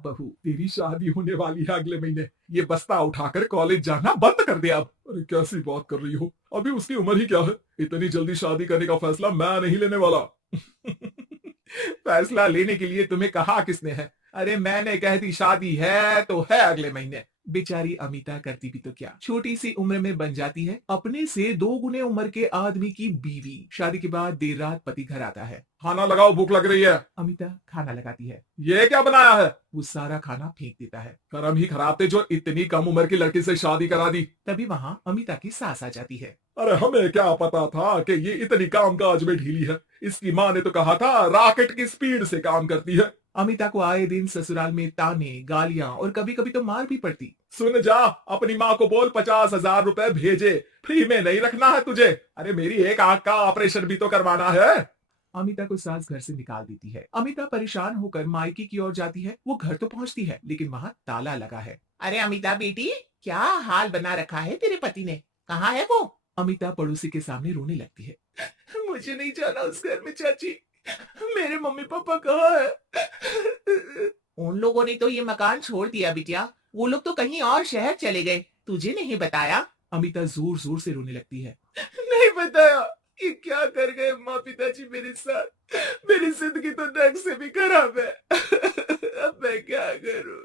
बहू, तेरी शादी होने वाली है अगले महीने। ये बस्ता उठाकर कॉलेज जाना बंद कर दे अब। अरे कैसी बात कर रही हो, अभी उसकी उम्र ही क्या है। इतनी जल्दी शादी करने का फैसला मैं नहीं लेने वाला। फैसला लेने के लिए तुम्हें कहा किसने है? अरे मैंने कह दी शादी है तो है अगले महीने। बेचारी अमिता करती भी तो क्या, छोटी सी उम्र में बन जाती है अपने से 2 गुने उम्र के आदमी की बीवी। शादी के बाद देर रात पति घर आता है। खाना लगाओ, भूख लग रही है। अमिता खाना लगाती है। ये क्या बनाया है? वो सारा खाना फेंक देता है। कर्म ही खराब थे जो इतनी कम उम्र की लड़की से शादी करा दी। तभी वहां अमिता की सास आ जाती है। अरे हमें क्या पता था कि ये इतनी कामकाज में ढीली है। इसकी माँ ने तो कहा था रॉकेट की स्पीड से काम करती है। अमिता को आए दिन ससुराल में ताने, गालियां और कभी कभी तो मार भी पड़ती। सुन जा, अपनी माँ को बोल 50,000 रुपए भेजे। फ्री में नहीं रखना है तुझे। अरे मेरी एक आंख का ऑपरेशन भी तो करवाना है। अमिता को सास घर से निकाल देती है। अमिता परेशान होकर मायके की ओर जाती है। वो घर तो पहुंचती है लेकिन वहां ताला लगा है। अरे अमिता बेटी, क्या हाल बना रखा है तेरे पति ने? कहाँ है वो? अमिता पड़ोसी के सामने रोने लगती है। मुझे नहीं जाना उस घर में चाची। मेरे मम्मी पापा कहाँ है? उन लोगों ने तो ये मकान छोड़ दिया बिटिया। वो लोग तो कहीं और शहर चले गए। तुझे नहीं बताया? अमिता जोर जोर से रोने लगती है। नहीं बताया। ये क्या कर गए माँ पिताजी मेरे साथ। मेरी जिंदगी तो नर्क से भी खराब है। अब मैं क्या करूं?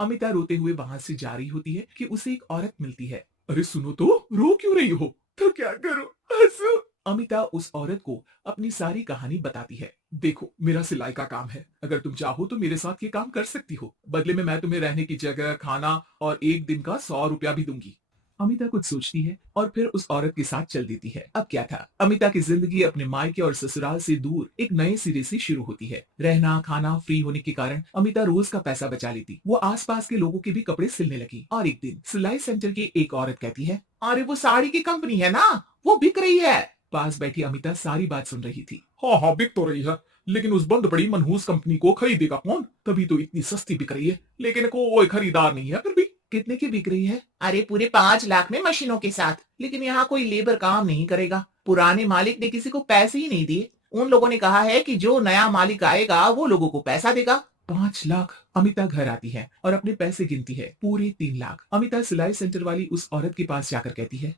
अमिता रोते हुए वहां से जा रही होती है कि उसे एक औरत मिलती है। अरे सुनो तो, रो क्यों रही हो? तो क्या करूं, हंसू? अमिता उस औरत को अपनी सारी कहानी बताती है। देखो, मेरा सिलाई का काम है। अगर तुम चाहो तो मेरे साथ ये काम कर सकती हो। बदले में मैं तुम्हें रहने की जगह, खाना और एक दिन का 100 रुपया भी दूंगी। अमिता कुछ सोचती है और फिर उस औरत के साथ चल देती है। अब क्या था, अमिता की जिंदगी अपने मायके और ससुराल से दूर एक नए सिरे से शुरू होती है। रहना खाना फ्री होने के कारण अमिता रोज का पैसा बचा लेती। वो आसपास के लोगों के भी कपड़े सिलने लगी। और एक दिन सिलाई सेंटर की एक औरत कहती है, अरे वो साड़ी की कंपनी है ना, वो बिक रही है। पास बैठी अमिता सारी बात सुन रही थी। हाँ हाँ, बिक तो रही है, लेकिन उस बंद पड़ी मनहूस कंपनी को खरीदेगा कौन? तभी तो इतनी सस्ती बिक रही है, लेकिन कोई खरीदार नहीं है फिर भी। कितने की बिक रही है? अरे पूरे 5 लाख में मशीनों के साथ। लेकिन यहाँ कोई लेबर काम नहीं करेगा। पुराने मालिक ने किसी को पैसे ही नहीं दिए। उन लोगों ने कहा है कि जो नया मालिक आएगा वो लोगों को पैसा देगा। 5 लाख। अमिता घर आती है और अपने पैसे गिनती है। पूरे 3 लाख। अमिता सिलाई सेंटर वाली उस औरत के पास जाकर कहती है,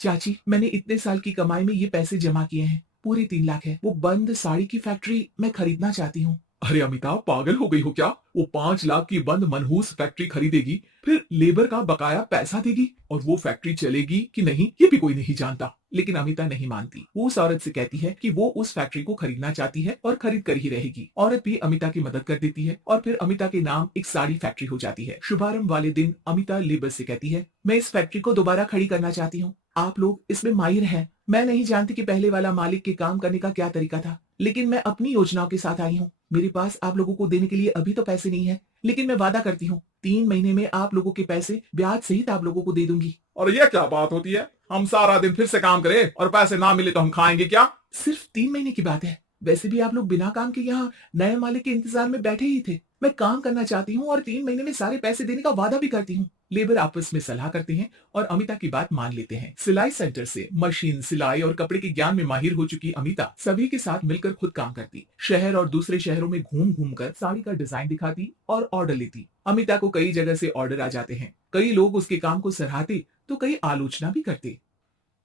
चाची, मैंने इतने साल की कमाई में ये पैसे जमा किए हैं। पूरे 3 लाख है। वो बंद साड़ी की फैक्ट्री मैं खरीदना चाहती हूँ। अरे अमिताभ, पागल हो गई हो क्या? वो 5 लाख की बंद मनहूस फैक्ट्री खरीदेगी, फिर लेबर का बकाया पैसा देगी, और वो फैक्ट्री चलेगी कि नहीं ये भी कोई नहीं जानता। लेकिन अमिता नहीं मानती। वो उस औरत से कहती है कि वो उस फैक्ट्री को खरीदना चाहती है और खरीद कर ही रहेगी। औरत भी अमिता की मदद कर देती है और फिर अमिता के नाम एक साड़ी फैक्ट्री हो जाती है। शुभारंभ वाले दिन अमिता लेबर से कहती है, मैं इस फैक्ट्री को दोबारा खड़ी करना चाहती हूँ। आप लोग इसमें माहिर हैं। मैं नहीं जानती कि पहले वाला मालिक के काम करने का क्या तरीका था, लेकिन मैं अपनी योजनाओं के साथ आई हूँ। मेरे पास आप लोगों को देने के लिए अभी तो पैसे नहीं है, लेकिन मैं वादा करती हूँ 3 महीने में आप लोगों के पैसे ब्याज सहित आप लोगों को दे दूंगी। और ये क्या बात होती है? हम सारा दिन फिर से काम करें और पैसे ना मिले तो हम खाएंगे क्या? सिर्फ 3 महीने की बात है। वैसे भी आप लोग बिना काम के यहाँ नए मालिक के इंतजार में बैठे ही थे। मैं काम करना चाहती हूँ और 3 महीने में सारे पैसे देने का वादा भी करती हूँ। लेबर आपस में सलाह करते हैं और अमिता की बात मान लेते हैं। सिलाई सेंटर से मशीन, सिलाई और कपड़े के ज्ञान में माहिर हो चुकी अमिता सभी के साथ मिलकर खुद काम करती। शहर और दूसरे शहरों में घूम घूम कर साड़ी का डिजाइन दिखाती और ऑर्डर लेती। अमिता को कई जगह से ऑर्डर आ जाते हैं। कई लोग उसके काम को सराहते तो कई आलोचना भी करते।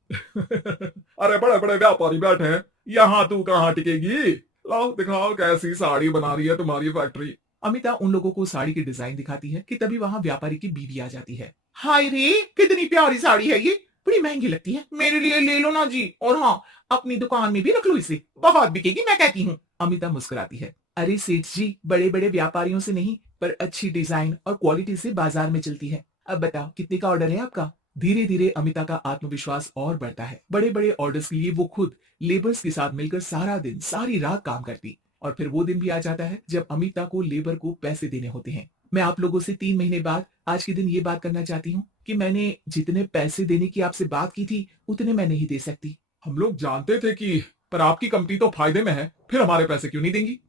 अरे बड़े बड़े व्यापारी बैठे हैं, यहाँ तू कहाँ टिकेगी? लाओ दिखाओ कैसी साड़ी बना रही है तुम्हारी फैक्ट्री। अमिता उन लोगों को साड़ी की डिजाइन दिखाती है कि तभी वहां व्यापारी की बीवी आ जाती है। हाय रे, कितनी प्यारी साड़ी है ये। बड़ी महंगी लगती है, मेरे लिए ले लो ना जी। और हाँ, अपनी दुकान में भी रख लो इसे, बहुत बिकेगी मैं कहती हूँ। अमिता मुस्कुराती है। अरे सेठ जी, बड़े बड़े व्यापारियों से नहीं, पर अच्छी डिजाइन और क्वालिटी से बाजार में चलती है। अब बताओ कितने का ऑर्डर है आपका? धीरे धीरे अमिता का आत्मविश्वास और बढ़ता है। बड़े बड़े ऑर्डर्स के लिए वो खुद लेबर्स के साथ मिलकर सारा दिन सारी रात काम करती। और फिर वो दिन भी आ जाता है जब अमिता को लेबर को पैसे देने होते हैं। मैं आप लोगों से 3 महीने बाद आज के दिन ये बात करना चाहती हूँ कि मैंने जितने पैसे देने की आपसे बात की थी उतने मैं नहीं दे सकती। हम लोग जानते थे कि, पर आपकी कंपनी तो फायदे में है, फिर हमारे पैसे क्यों नहीं देंगी?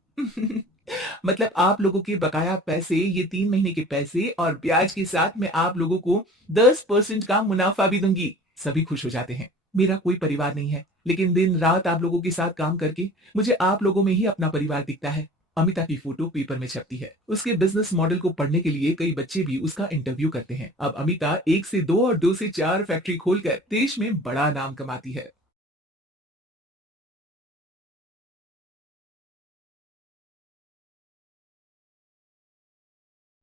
मतलब आप लोगों के बकाया पैसे, ये 3 महीने के पैसे और ब्याज के साथ मैं आप लोगों को 10% का मुनाफा भी दूंगी। सभी खुश हो जाते हैं। मेरा कोई परिवार नहीं है, लेकिन दिन रात आप लोगों के साथ काम करके मुझे आप लोगों में ही अपना परिवार दिखता है। अमिता की फोटो पेपर में छपती है। उसके बिजनेस मॉडल को पढ़ने के लिए कई बच्चे भी उसका इंटरव्यू करते हैं। अब अमिता 1 से 2 और 2 से 4 फैक्ट्री खोलकर देश में बड़ा नाम कमाती है।